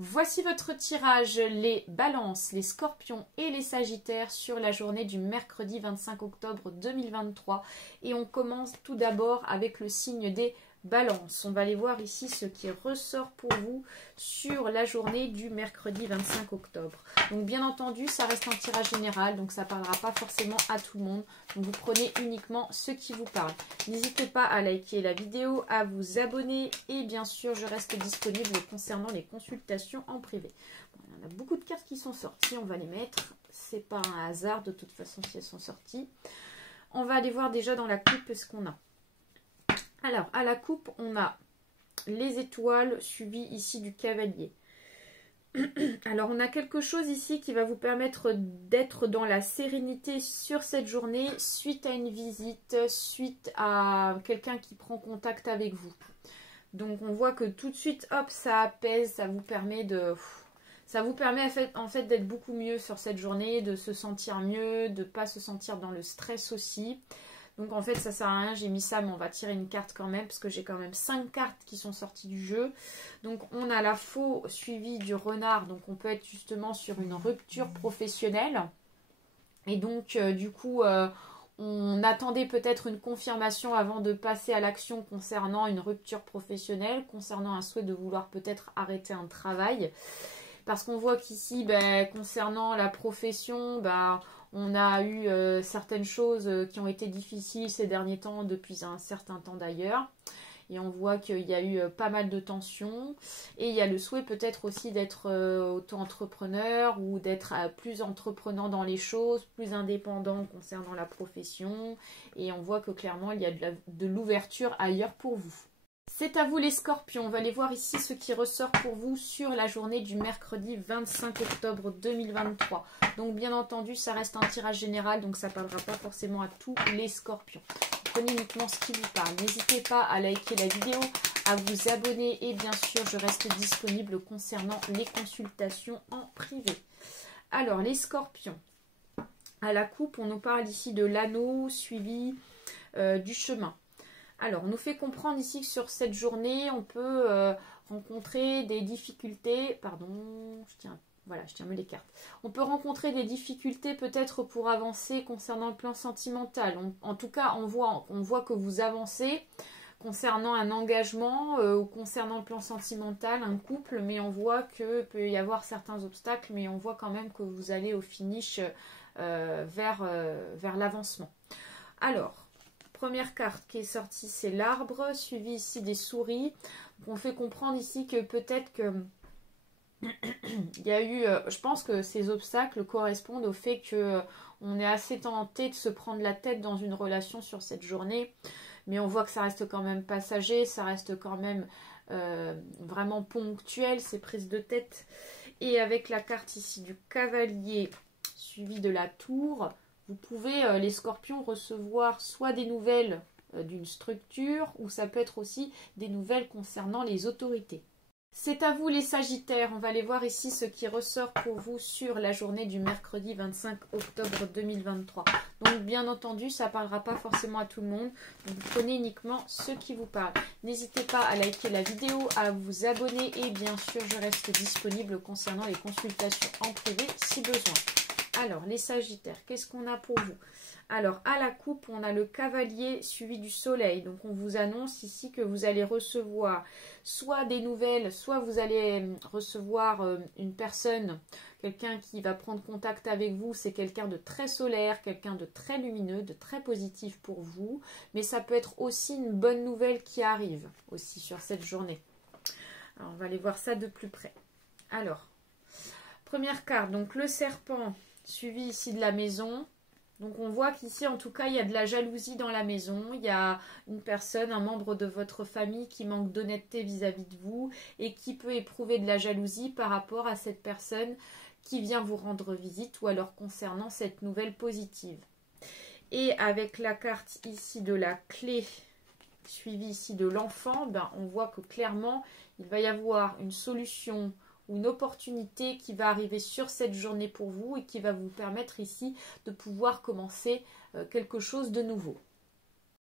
Voici votre tirage, les balances, les scorpions et les sagittaires sur la journée du mercredi 25 octobre 2023. Et on commence tout d'abord avec le signe des balances. On va aller voir ici ce qui ressort pour vous sur la journée du mercredi 25 octobre. Donc bien entendu, ça reste un tirage général, donc ça ne parlera pas forcément à tout le monde. Donc vous prenez uniquement ce qui vous parle. N'hésitez pas à liker la vidéo, à vous abonner et bien sûr, je reste disponible concernant les consultations en privé. Bon, il y en a beaucoup de cartes qui sont sorties, on va les mettre. C'est pas un hasard de toute façon si elles sont sorties. On va aller voir déjà dans la coupe ce qu'on a. Alors, à la coupe, on a les étoiles suivies ici du cavalier. Alors, on a quelque chose ici qui va vous permettre d'être dans la sérénité sur cette journée suite à une visite, suite à quelqu'un qui prend contact avec vous. Donc, on voit que tout de suite, hop, ça apaise, ça vous permet de... Ça vous permet en fait d'être beaucoup mieux sur cette journée, de se sentir mieux, de ne pas se sentir dans le stress aussi. Donc en fait ça sert à rien, j'ai mis ça mais on va tirer une carte quand même parce que j'ai quand même 5 cartes qui sont sorties du jeu. Donc on a la faux suivie du renard, donc on peut être justement sur une rupture professionnelle. Et donc du coup on attendait peut-être une confirmation avant de passer à l'action concernant une rupture professionnelle, concernant un souhait de vouloir peut-être arrêter un travail. Parce qu'on voit qu'ici, concernant la profession, on a eu certaines choses qui ont été difficiles ces derniers temps, depuis un certain temps d'ailleurs. Et on voit qu'il y a eu pas mal de tensions. Et il y a le souhait peut-être aussi d'être auto-entrepreneur ou d'être plus entreprenant dans les choses, plus indépendant concernant la profession. Et on voit que clairement, il y a de l'ouverture ailleurs pour vous. C'est à vous les scorpions, on va aller voir ici ce qui ressort pour vous sur la journée du mercredi 25 octobre 2023. Donc bien entendu, ça reste un tirage général, donc ça ne parlera pas forcément à tous les scorpions. Prenez uniquement ce qui vous parle. N'hésitez pas à liker la vidéo, à vous abonner et bien sûr, je reste disponible concernant les consultations en privé. Alors, les scorpions. À la coupe, on nous parle ici de l'anneau suivi du chemin. Alors, on nous fait comprendre ici que sur cette journée, on peut rencontrer des difficultés. Pardon, je tiens à me les cartes. On peut rencontrer des difficultés peut-être pour avancer concernant le plan sentimental. En tout cas, on voit que vous avancez concernant un engagement ou concernant le plan sentimental, un couple, mais on voit qu'il peut y avoir certains obstacles, mais on voit quand même que vous allez au finish vers l'avancement. Alors, première carte qui est sortie, c'est l'arbre, suivi ici des souris. Donc on fait comprendre ici que peut-être que il y a eu, je pense que ces obstacles correspondent au fait que on est assez tenté de se prendre la tête dans une relation sur cette journée. Mais on voit que ça reste quand même passager, ça reste quand même vraiment ponctuel, ces prises de tête. Et avec la carte ici du cavalier, suivi de la tour, vous pouvez, les scorpions, recevoir soit des nouvelles d'une structure ou ça peut être aussi des nouvelles concernant les autorités. C'est à vous les sagittaires, on va aller voir ici ce qui ressort pour vous sur la journée du mercredi 25 octobre 2023. Donc bien entendu, ça ne parlera pas forcément à tout le monde, donc vous prenez uniquement ce qui vous parle. N'hésitez pas à liker la vidéo, à vous abonner et bien sûr je reste disponible concernant les consultations en privé si besoin. Alors, les sagittaires, qu'est-ce qu'on a pour vous? Alors, à la coupe, on a le cavalier suivi du soleil. Donc, on vous annonce ici que vous allez recevoir soit des nouvelles, soit vous allez recevoir une personne, quelqu'un qui va prendre contact avec vous. C'est quelqu'un de très solaire, quelqu'un de très lumineux, de très positif pour vous. Mais ça peut être aussi une bonne nouvelle qui arrive aussi sur cette journée. Alors, on va aller voir ça de plus près. Alors, première carte, donc le serpent, suivi ici de la maison. Donc on voit qu'ici en tout cas il y a de la jalousie dans la maison. Il y a une personne, un membre de votre famille qui manque d'honnêteté vis-à-vis de vous et qui peut éprouver de la jalousie par rapport à cette personne qui vient vous rendre visite ou alors concernant cette nouvelle positive. Et avec la carte ici de la clé suivie ici de l'enfant, on voit que clairement il va y avoir une solution ou une opportunité qui va arriver sur cette journée pour vous et qui va vous permettre ici de pouvoir commencer quelque chose de nouveau.